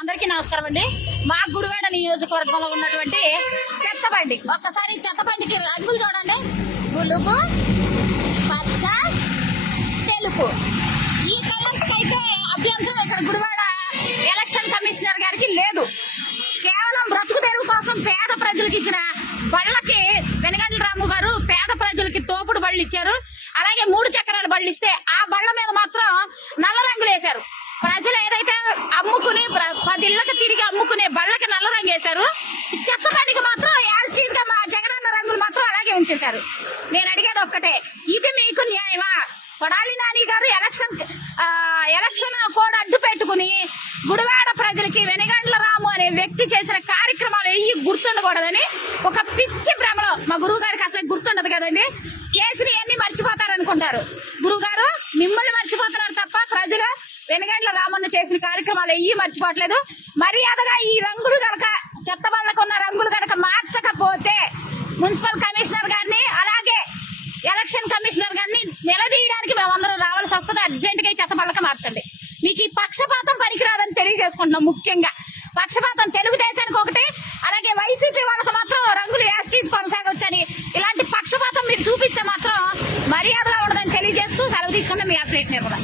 అందరికీ నమస్కారం అండి. మా గుడివాడ నియోజకవర్గంలో ఉన్నటువంటి చెత్తబండి, ఒక్కసారి చెత్తబండికి రంగులు చూడండి. బులుగు, పచ్చ, తెలుపు. ఈ కలర్స్ అయితే అభ్యంతరం ఇక్కడ గుడివాడ ఎలక్షన్ కమిషనర్ గారికి లేదు. కేవలం బ్రతుకు తెరువు కోసం పేద ప్రజలకు ఇచ్చిన బళ్ళకి వెనగండ్ల రాము గారు పేద ప్రజలకి తోపుడు బళ్ళు ఇచ్చారు. అలాగే 3 చక్రాల బళ్ళు ఇస్తే ఆ బళ్ళ మీద మాత్రం నల్ల రంగులు వేశారు. ప్రజలు ఏదైతే అమ్ముకుని 10 ఇళ్లకు తిరిగి అమ్ముకునే బళ్ళకి నల్ల రంగు వేశారు. చెత్త బండికి మాత్రం యాజిటీజ్ గా మా జగనన్న రంగులు మాత్రం అలాగే ఉంచేశారు. నేను అడిగేది ఒక్కటే, ఇది మీకు న్యాయమా? కొడాలి నాని గారు ఎలక్షన్ కోడ్ అడ్డు పెట్టుకుని గుడివాడ ప్రజలకి వెనగండ్ల రాము అనే వ్యక్తి చేసిన కార్యక్రమాలు ఏవి గుర్తుండకూడదని ఒక పిచ్చి భ్రమలో, మా గురువు గారికి అసలు గుర్తుండదు కదండి, చేసిన అన్ని మర్చిపోతారనుకుంటారు. గురువు గారు మిమ్మల్ని మర్చిపోతున్నారు తప్ప ప్రజలు వెనగండ్ల రామన్న చేసిన కార్యక్రమాలు ఏవి మర్చిపోవట్లేదు. మర్యాదగా ఈ రంగులు గనక చెత్త బళ్ళకు ఉన్న రంగులు గనక మార్చకపోతే మున్సిపల్ కమిషనర్ గారిని అలాగే ఎలక్షన్ కమిషనర్ గారిని నిలదీయడానికి మేమందరం రావాల్సి వస్తుంది. అర్జెంట్ గా ఈ చెత్త బళ్ళకి మార్చండి. మీకు ఈ పక్షపాతం పనికిరాదని తెలియజేసుకుంటున్నాం. ముఖ్యంగా పక్షపాతం తెలుగుదేశానికి ఒకటి, అలాగే వైసీపీ వాళ్ళకి మాత్రం రంగులు యాస్టీజ్ కొనసాగొచ్చని ఇలాంటి పక్షపాతం మీరు చూపిస్తే మాత్రం మర్యాదగా ఉండదని తెలియజేస్తూ సెలవు తీసుకున్న మీ అసలు నిర్మల.